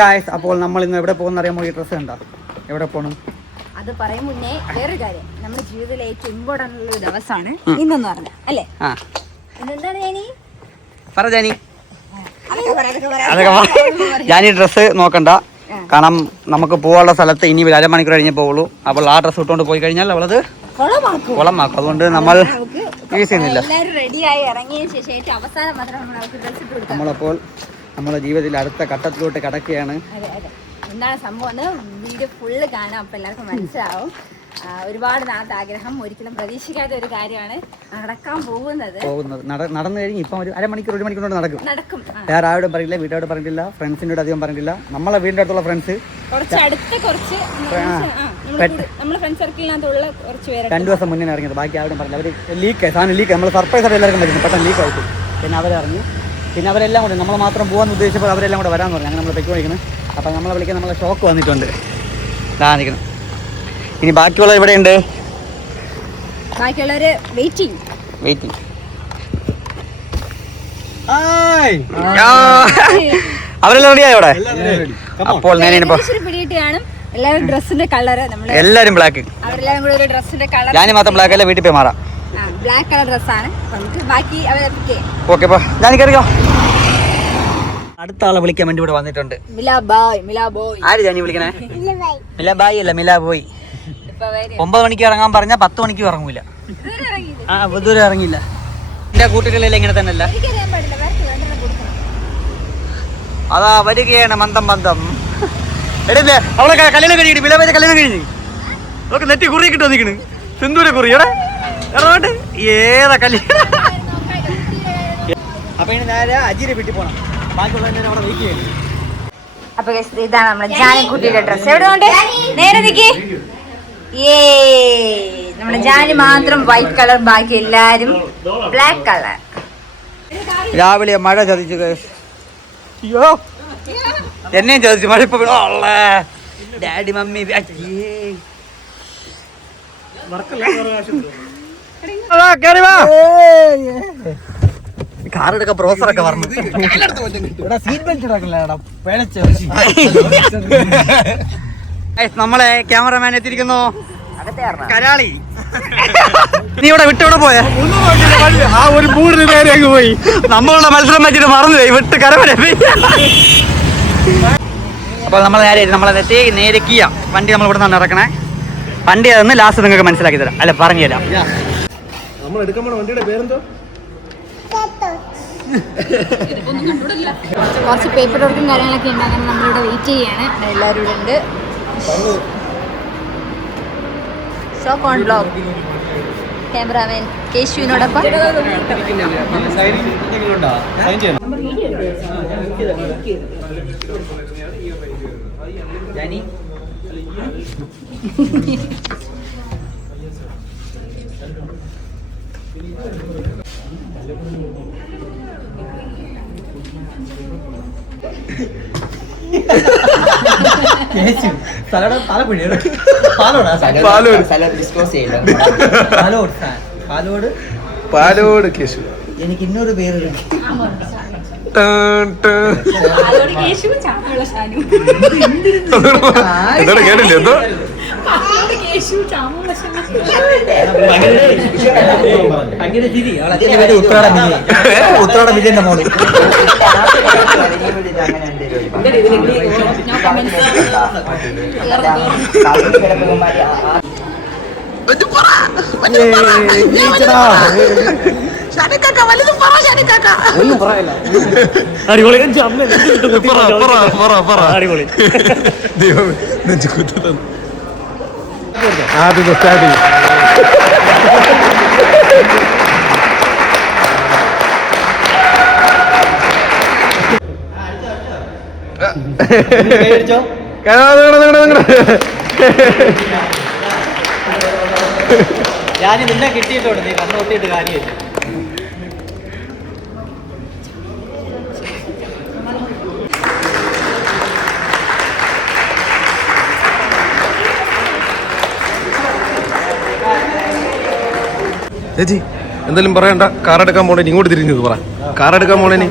Guys, അപ്പോൾ നമ്മൾ ഇന്ന് എവിടെ പോകുന്ന അറിയാമോ? ഈ ഡ്രസ്സ് കണ്ടോ? എവിടെ പോകണം? അത് പറയും മുന്നേ വേറൊരു കാര്യം, നമ്മുടെ ജീവിതത്തിലെ ഏറ്റവും ഇമ്പോർട്ടൻ്റ് ഉള്ള ഒരു ദിവസമാണ് ഇന്നെന്ന് പറഞ്ഞ അല്ലേ? ഇന്നെന്താണ് ജാനി? പറ ജാനി. ജാനി ഡ്രസ്സ് നോക്കണ്ട, കാരണം നമുക്ക് പോകാനുള്ള സ്ഥലത്ത് ഇനി ഒരു അരമണിക്കൂർ കഴിഞ്ഞേ പോവുള്ളൂ. അപ്പോൾ ആ ഡ്രസ്സ് ഇട്ടുകൊണ്ട് പോയി കഴിഞ്ഞാൽ അവളത് കുളമാക്കും. അതുകൊണ്ട് നമ്മൾ യൂസ് ചെയ്യുന്നില്ല. നമ്മളപ്പോൾ നമ്മുടെ ജീവിതത്തിൽ അടുത്ത ഘട്ടത്തിലോട്ട് കടക്കുകയാണ്. എന്താണ് സംഭവം വീഡിയോ ഫുള്ള് കാണാം, അപ്പം എല്ലാവർക്കും മനസ്സിലാവും. ഒരുപാട് നാളത്തെ ആഗ്രഹം, ഒരിക്കലും പ്രതീക്ഷിക്കാത്ത ഒരു കാര്യമാണ് നടക്കാൻ പോകുന്നത്. നടന്നു കഴിഞ്ഞ് ഇപ്പം ഒരു അരമണിക്കൂർ 1 മണിക്കൂർ കൊണ്ട് നടക്കും. വേറെ ആരോടും പറയില്ല, വീട്ടോട് പറഞ്ഞില്ല, ഫ്രണ്ട്സിനോട് അധികം പറഞ്ഞില്ല. നമ്മളെ വീടിൻ്റെ അടുത്തുള്ള ഫ്രണ്ട്സ് കുറച്ച് നമ്മുടെ ഫ്രണ്ട് സർക്കിളിനകത്തുള്ള കുറച്ച് പേര് 2 ദിവസം മുന്നേ ഇറങ്ങിയത്. ബാക്കി ആരോടും പറഞ്ഞില്ല. അവർ സാധനം ലീക്ക് നമ്മൾ സർപ്രൈസ് ആയിട്ട് എല്ലാവർക്കും പറ്റുന്നു, പെട്ടെന്ന് ലീക്ക് ആയിട്ട്. പിന്നെ അവരിറങ്ങി, പിന്നെ അവരെല്ലാം കൂടെ നമ്മൾ മാത്രം പോകാൻ ഉദ്ദേശിച്ചപ്പോൾ അവരെല്ലാം കൂടെ വരാമെന്ന് പറഞ്ഞു. അങ്ങനെ നമ്മൾ പെക്ക് വിളിക്കണം. അപ്പം നമ്മളെ വിളിക്കാൻ നമ്മളെ ഷോക്ക് വന്നിട്ടുണ്ട്. നിൽക്കണം. ഇനി ബാക്കിയുള്ളത് ഇവിടെ ഉണ്ട്, ബാക്കിയുള്ളവര് വെയിറ്റിംഗ്. അവരെല്ലാം റെഡിയായോ അവിടെ? അപ്പോൾ പിടിയിട്ടാണ് എല്ലാവരും ഡ്രസ്സിന്റെ കളർ, എല്ലാവരും ബ്ലാക്ക്, അവരെല്ലാരും കൂടെ ഒരു ഡ്രസ്സിന്റെ കളർ. ഞാൻ മാത്രം ബ്ലാക്ക് അല്ല, വീട്ടിൽ പോയി മാറാം. ബ്ലാക്ക് കളർ ഡ്രസ്സാണ്. നമുക്ക് ബാക്കി അവരെ ഓക്കെ. ഞാൻ കയറിയോ? അടുത്ത ആളെ വിളിക്കാൻ വേണ്ടി ഇവിടെ വന്നിട്ടുണ്ട്. ആര് ജാനി വിളിക്കണേ? മിലാബായി അല്ല, മിലാബോയ്. 9 മണിക്ക് ഇറങ്ങാൻ പറഞ്ഞാൽ 10 മണിക്ക് ഇറങ്ങൂല. ഇതുവരെ ഇറങ്ങിയില്ല. എന്റെ കൂട്ടുകളിൽ ഇങ്ങനെ തന്നെ അല്ല. അതാ വരികയാണ് മന്ദം. എടല്ലേ അവളെ കല്യാണം കഴിഞ്ഞിട്ട് മിലാബായി കല്യാണം കഴിഞ്ഞ് നോക്ക്, നെറ്റി കുറി കിട്ടുമോ? നിൽക്കണ് സിന്ദൂരെ കുറി. എടാ ഏതാ കല്യാണം? അപ്പൊ ഇനി നേരെ അജിയുടെ വീട്ടിൽ പോണം. ബാക്കിയുള്ള അവിടെ വെയിറ്റ് ചെയ്യുന്നു. അപ്പൊ ഇതാണ് നമ്മുടെ ജാനിക്കുട്ടിയുടെ ഡ്രസ്. എവിടെ കൊണ്ട് നേരെ നിൽക്കി. നമ്മുടെ ജാനി മാത്രം വൈറ്റ് കളർ, ബാക്കി എല്ലാരും ബ്ലാക്ക് കളർ. രാവിലെ മഴ ചതിച്ചു. അയ്യോ, എന്നെയും ചതിച്ചു മഴ. ഇപ്പൊ ഡാഡി മമ്മി കാറെടുക്ക പ്രോസറൊക്കെ പറഞ്ഞു. നമ്മളെ ക്യാമറമാൻ എത്തിയിരിക്കുന്നു, കരാളി. നീ ഇവിടെ വിട്ടവിടെ പോയ ആ ഒരു മൂടിന് നേരെ അങ്ങ് പോയി. നമ്മളുടെ മത്സരം വെച്ചിട്ട് മറന്നുപോയി, വിട്ട് കരവരെ. അപ്പോൾ നമ്മൾ നേരെ കിയ വണ്ടി നമ്മൾ ഇവിടെ നിന്ന് ഇറക്കണേ. വണ്ടി അതൊന്ന് ലാസ്റ്റ് നിങ്ങൾക്ക് മനസ്സിലാക്കി തരാം, അല്ല പറഞ്ഞു തരാം. നമ്മൾ എടുക്കാൻ പോണ വണ്ടിയുടെ പേരെന്തോ? കുറച്ച് പേപ്പർ വർക്കും കാര്യങ്ങളൊക്കെ ഉണ്ടാക്കാൻ നമ്മളിവിടെ വെയിറ്റ് ചെയ്യാണ്. എല്ലാവരും ഇവിടെ ഉണ്ട്. ഷോപ്പ് ഓൺ ബ്ലോഗ് ക്യാമറാമാൻ കേശുവിനോടൊപ്പം. പാലോട് കേശു. എനിക്ക് ഇന്നൊരു പേര് കേട്ടില്ലേ എന്തോ? ഉത്രാട വിജയന്റെ മോള്. ഒന്നും പറയല്ല. അടിപൊളി. ആദ്യം സ്റ്റാർട്ട് ഞാൻ നിന്നെ കിട്ടിയിട്ടുണ്ട്, നീ കണ്ണു പൊട്ടിയിട്ട് കാര്യമില്ല. ചേച്ചി എന്തെങ്കിലും പറയണ്ട. കാർ എടുക്കാൻ പോണേ ഇങ്ങോട്ട് തിരിഞ്ഞത് പറ. കാർ എടുക്കാൻ പോണേന്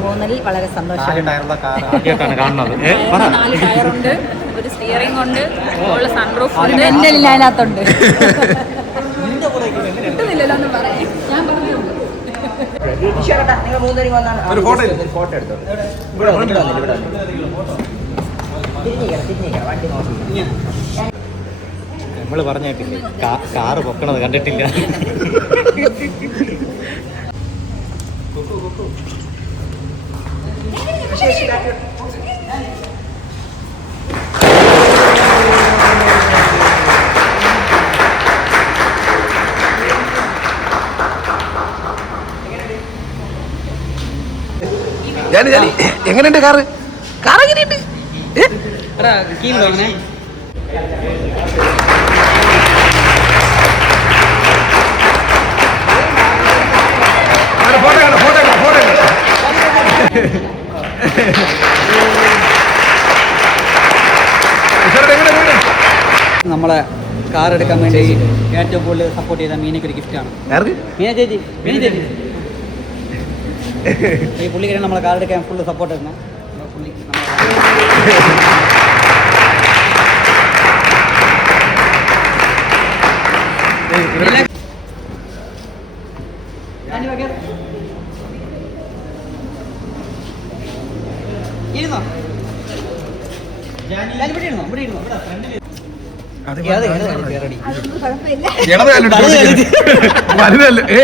വളരെ സന്തോഷം. 4 ടയറുണ്ട്, ഒരു സ്റ്റിയറിംഗ് ഉണ്ട്, ഉള്ള സൺറൂഫ് ഉണ്ട്. അതിനകത്തുണ്ട്. കിട്ടുന്നില്ലല്ലോ എന്ന് പറയാം. ഞാൻ പറഞ്ഞു ഒരു ഫോട്ടോ എടുത്തോ. നമ്മള് പറഞ്ഞിട്ടില്ലേ കാറ് പൊക്കണത് കണ്ടിട്ടില്ല. എങ്ങനെയുണ്ട് കാറ്? കാർ എങ്ങനെയുണ്ട്? നമ്മളെ കാർ എടുക്കാൻ വേണ്ടി ഏറ്റവും കൂടുതൽ സപ്പോർട്ട് ചെയ്ത മീനയ്ക്ക് ഒരു ഗിഫ്റ്റാണ്. മീന ചേച്ചി ഈ പുള്ളിക്കാരൻ നമ്മളെ കാർ എടുക്കാൻ ഫുള്ള് സപ്പോർട്ട് ചെയ്യുന്നത്.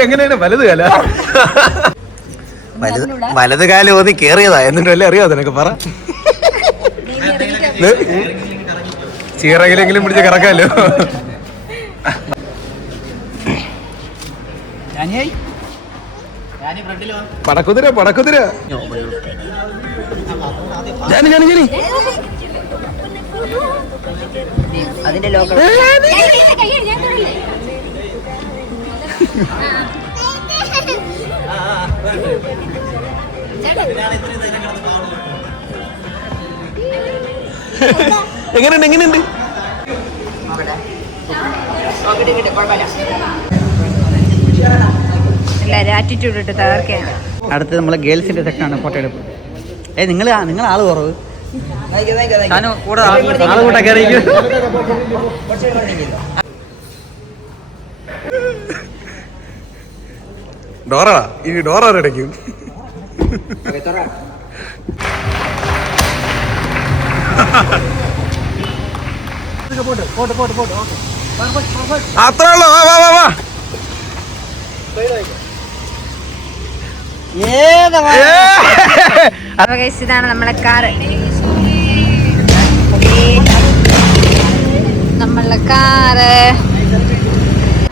എങ്ങനെയാണ് വലത് കാല? വലത് കാലം ഓതി കേറിയതാ. എന്നിട്ടല്ലേ അറിയാ നിനക്ക് പറ. ചീറയിലെങ്കിലും പിടിച്ച് കറക്കാലോ. പടക്കുതിര പടക്കുതിര. അതിന്റെ ലോക്കൽ എങ്ങനെയുണ്ട് എങ്ങനെയുണ്ട്? എല്ലാവരും ആറ്റിറ്റ്യൂഡ് ഇട്ട് തകർക്കുകയാണ്. അടുത്ത് നമ്മളെ ഗേൾസിന്റെ സെക്ഷനാണ് ഫോട്ടോ എടുപ്പ്. നിങ്ങൾ ആള് കുറവ്. കൂടെ ആള് കൂടെ കയറിയിരിക്കും. ഡോറാ ഇനി ഡോറാ ഇടയ്ക്കും. അത്ര ഉള്ളു. വാ വാ വാ വാ. ഇതാണ് നമ്മളെ കാറ്. നമ്മളെ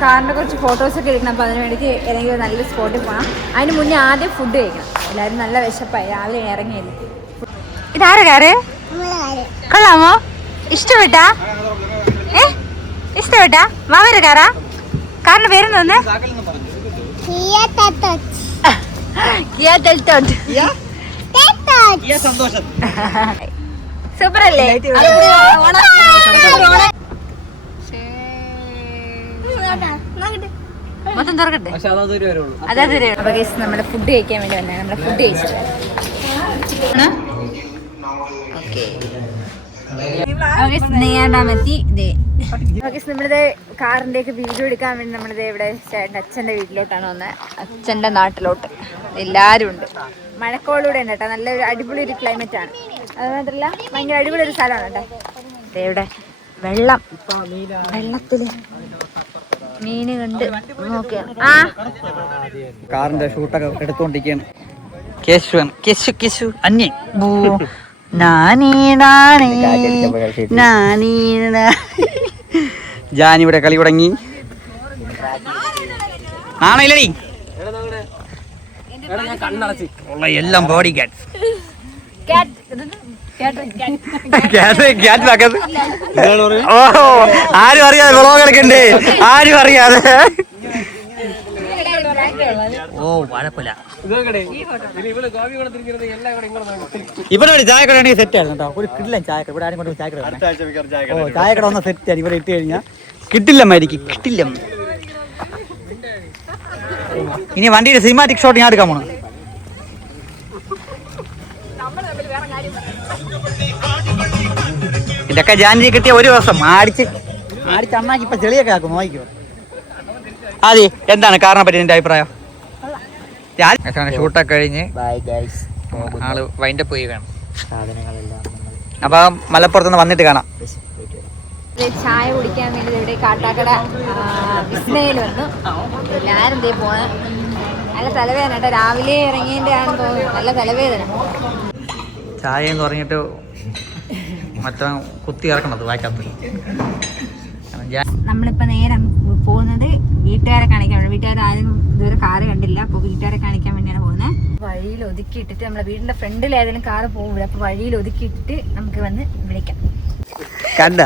കാറിന്റെ കുറച്ച് ഫോട്ടോസ് ഒക്കെ എടുക്കണം. അപ്പോൾ അതിന് വേണ്ടിയിട്ട് ഏതെങ്കിലും നല്ല സ്പോട്ടിൽ പോകണം. അതിന് മുന്നേ ആദ്യം ഫുഡ് കഴിക്കണം. എല്ലാവരും നല്ല വിശപ്പായി, രാവിലെ ഇറങ്ങിയത്. ഇതാരെ കാറ്? കൊള്ളാമോ? ഇഷ്ടപ്പെട്ടാ? ഇഷ്ടപ്പെട്ടാ? മാവേരെ കാറാ? കാറിന്റെ പേരെന്തോന്ന്? സൂപ്പർ അല്ലേ? മൊത്തം തുറക്കട്ടെ. അപ്പൊ നമ്മള് ഫുഡ് കഴിക്കാൻ വേണ്ടി വന്നേ. നമ്മളെ ഫുഡ് കഴിച്ചിട്ട് നമ്മളിത് കാറിന്റെ ഒക്കെ വീഡിയോ എടുക്കാൻ വേണ്ടി നമ്മളിത് ഇവിടെ ചേട്ടൻ്റെ അച്ഛൻ്റെ വീട്ടിലോട്ടാണ് വന്നത്. അച്ഛൻ്റെ നാട്ടിലോട്ട് എല്ലാവരും ഉണ്ട്. മഴക്കോളൂടെ ഉണ്ട് കേട്ടോ. നല്ലൊരു അടിപൊളി ഒരു ക്ലൈമറ്റ് ആണ്. അത് മാത്രമല്ല ഭയങ്കര അടിപൊളി ഒരു സ്ഥലമാണ് കേട്ടോ. ഇവിടെ വെള്ളത്തില് മീന് കണ്ട് നോക്കിയാണ്. കാറിന്റെ ഷൂട്ടൊക്കെ എടുത്തോണ്ടിരിക്കുകയാണ്. അന്യൻ ജാനിവിടെ കളി തുടങ്ങി. ആണല്ലേ എല്ലാം ബോഡി ഓഹോ ആരും അറിയാതെ വ്ളോഗ് എടുക്കണ്ടേ? ആരും അറിയാതെ. ഓ വാഴക്കൊല ഇവിടെ ചായക്കട ആണെങ്കിൽ സെറ്റ് ആയിരുന്നു കേട്ടോ. ഒരു കിട്ടില്ല ചായക്കട. ഇവിടെ ആരും കൊണ്ട് ചായക്കട. ഓ ചായക്കട വന്ന സെറ്റ് ആണ്. ഇവിടെ ഇട്ട് കഴിഞ്ഞാൽ കിട്ടില്ല. മരിക്ക് കിട്ടില്ല. ഇനി വണ്ടിയുടെ സിനിമാറ്റിക് ഷോട്ട് ഞാൻ എടുക്കാൻ പോണു. ഇതൊക്കെ ജാൻജി കിട്ടിയ ഒരു ദിവസം ആടിച്ച് അണ്ണാക്കി ഇപ്പൊ ചെളിയൊക്കെ ആക്കും. നോക്കിക്കോ. അതെ, എന്താണ് കാറിനെ പറ്റി നിന്റെ അഭിപ്രായം? ഷൂട്ടൊക്കെ കഴിഞ്ഞ് ആള് വൈൻഡപ്പ് പോയി വേണം. അപ്പൊ മലപ്പുറത്തുനിന്ന് വന്നിട്ട് കാണാം. ചായ കുടിക്കാൻ വേണ്ടി ഇവിടെ കാട്ടാക്കട വിസ്മയിൽ വന്നു. എല്ലാവരും ദേ പോണ. നല്ല തലവേദന കേട്ടോ, രാവിലെ ഇറങ്ങിയതിൻ്റെ ആണെന്ന് തോന്നുന്നു. നല്ല തലവേദന. ചായ എന്ന് പറഞ്ഞിട്ട് മറ്റേ കുത്തി ഇറക്കണത് വായിക്കാത്ത. നമ്മളിപ്പോൾ നേരെ പോകുന്നത് വീട്ടുകാരെ കാണിക്കാൻ വേണ്ടി. വീട്ടുകാരും ഇതുവരെ കാറ് കണ്ടില്ല, അപ്പോൾ വീട്ടുകാരെ കാണിക്കാൻ വേണ്ടിയാണ് പോകുന്നത്. വഴിയിൽ ഒതുക്കിയിട്ടിട്ട് നമ്മുടെ വീടിന്റെ ഫ്രണ്ടിൽ ഏതെങ്കിലും കാറ് പോകില്ല, അപ്പോൾ വഴിയിൽ ഒതുക്കിയിട്ടിട്ട് നമുക്ക് വന്ന് വിളിക്കാം. കണ്ട,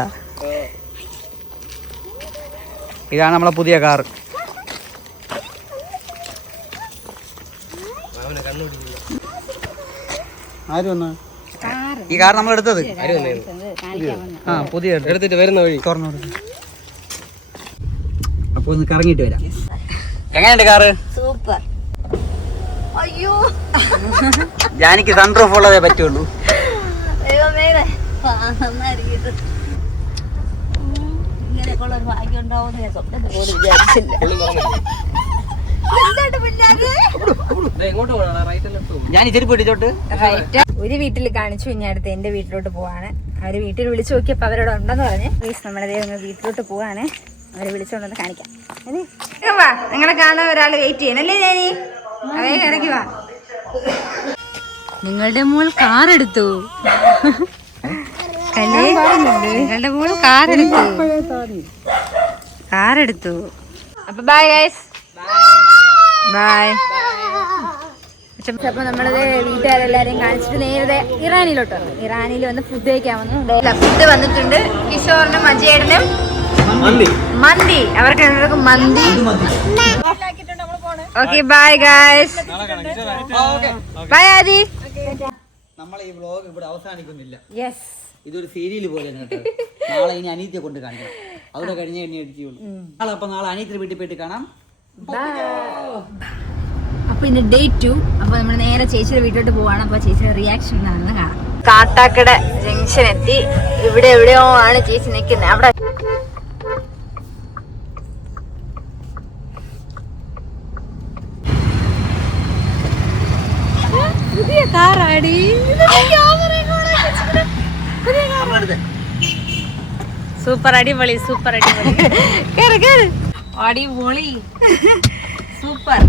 ഇതാണ് നമ്മളെ പുതിയ കാറ്. ഈ കാർ നമ്മൾ എടുത്തത് പുതിയ എടുത്തിട്ട് വരുന്ന വഴി തുറന്നു. അപ്പൊ ഒന്ന് കറങ്ങിട്ട് വരാം. എങ്ങനെയുണ്ട് കാറ്? സൂപ്പർ. അയ്യോ, ജാനിക്ക് സൺറൂഫ് ഉള്ളതേ പറ്റുള്ളൂ. ഇങ്ങനെയൊക്കെയുള്ള ഒരു ഭാഗ്യം ഉണ്ടാവുമെന്ന് ഞാൻ സ്വപ്നത്തിൽ പോലും വിചാരിച്ചില്ല. ഞാൻ ചെരുപ്പ് ഇടിച്ചോട്ട് ഒരു വീട്ടിൽ കാണിച്ചു, ഇനി അടുത്ത് എന്റെ വീട്ടിലോട്ട് പോവാണ്. അവര് വീട്ടിൽ വിളിച്ചു നോക്കിയപ്പോ അവരോട് ഉണ്ടെന്ന് പറഞ്ഞ്. പ്ലീസ് നമ്മളതേ ഒന്ന് വീട്ടിലോട്ട് പോവാണ്. അവരെ വിളിച്ചോണ്ടൊന്ന് കാണിക്കാം. നിങ്ങളെ കാണാൻ ഒരാൾ വെയിറ്റ് ചെയ്യണല്ലേ ഞാനീ? അവേ ഇറങ്ങി വാ. നിങ്ങളുടെ മോൾ കാർ എടുത്തു. നിങ്ങളുടെ മോൾ കാറെടുത്തു. അപ്പൊ ബൈ ഗൈസ്, ബൈ. അപ്പൊ നമ്മളത് വീട്ടുകാരെല്ലാരെയും കാണിച്ചിട്ട് നേരെ ഇറാനിലോട്ട് വന്നു. ഇറാനിൽ വന്ന് ഫുഡ് കഴിക്കാൻ വന്നു. ഫുഡ് വന്നിട്ടുണ്ട്. കിഷോറിനും അജയേട്ടനും മന്തി. അവർക്ക് എല്ലാവർക്കും മന്തി. ഓക്കെ ബൈ ഗൈസ്, ബൈ ആദി. നമ്മൾ ഈ വ്ലോഗ് ഇവിടെ അവസാനിക്കുന്നില്ല. യെസ്, ഇതൊരു സീരിയൽ പോലെ. നാളെ ഇനി അനീത്തിയെ കൊണ്ട് കാണിക്കണം. അവിടെ കഴിഞ്ഞ എണ്ണി അടിച്ചുള്ളൂ. അപ്പൊ നാളെ അനീത്തിയുടെ വീട്ടിൽ പോയിട്ട് കാണാം. അപ്പൊ ഇന്ന് ഡേ 2. അപ്പൊ നമ്മൾ നേരെ ചേച്ചിയുടെ വീട്ടിലോട്ട് പോവാണ്. അപ്പൊ ചേച്ചിയുടെ റിയാക്ഷൻ എന്താണെന്ന് കാണാം. കാട്ടാക്കട ജംഗ്ഷൻ എത്തി. ഇവിടെ എവിടെയോ ആണ് ചേച്ചി നിൽക്കുന്നത്. അവിടെ പുതിയ കാറാടി. സൂപ്പർ അടിപൊളി, സൂപ്പർ അടിപൊളി. കേറ് കേറ്. അടിപൊളി, സൂപ്പർ.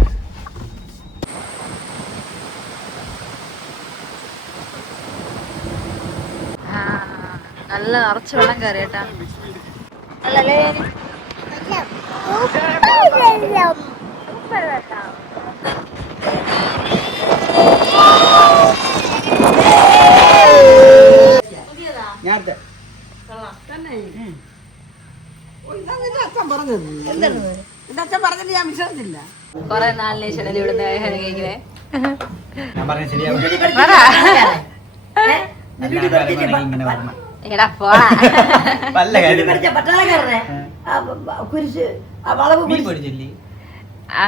നല്ല നിറച്ച് വെള്ളം കയറി കേട്ടാ. കൊറേ നാളിന് ശേഷം ഇവിടുന്ന് കഴിക്കുന്നേ. ഞാൻ പറഞ്ഞ ശരിയാവും.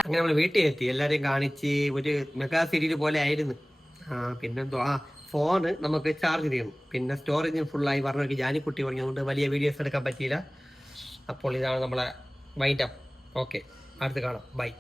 അങ്ങനെ നമ്മള് വീട്ടിലെത്തി. എല്ലാരെയും കാണിച്ച് ഒരു മെഗാ സീരിയൽ പോലെ ആയിരുന്നു. പിന്നെന്തോ ഫോണ് നമുക്ക് ചാർജ് ചെയ്യണം. പിന്നെ സ്റ്റോറേജ് ഫുള്ളായി പറഞ്ഞവർക്ക് ജാനിക്കുട്ടി പറഞ്ഞതുകൊണ്ട് വലിയ വീഡിയോസ് എടുക്കാൻ പറ്റിയില്ല. അപ്പോൾ ഇതാണ് നമ്മളെ വൈൻഡ് അപ്പ്. ഓക്കെ, അടുത്ത് കാണാം. ബൈ.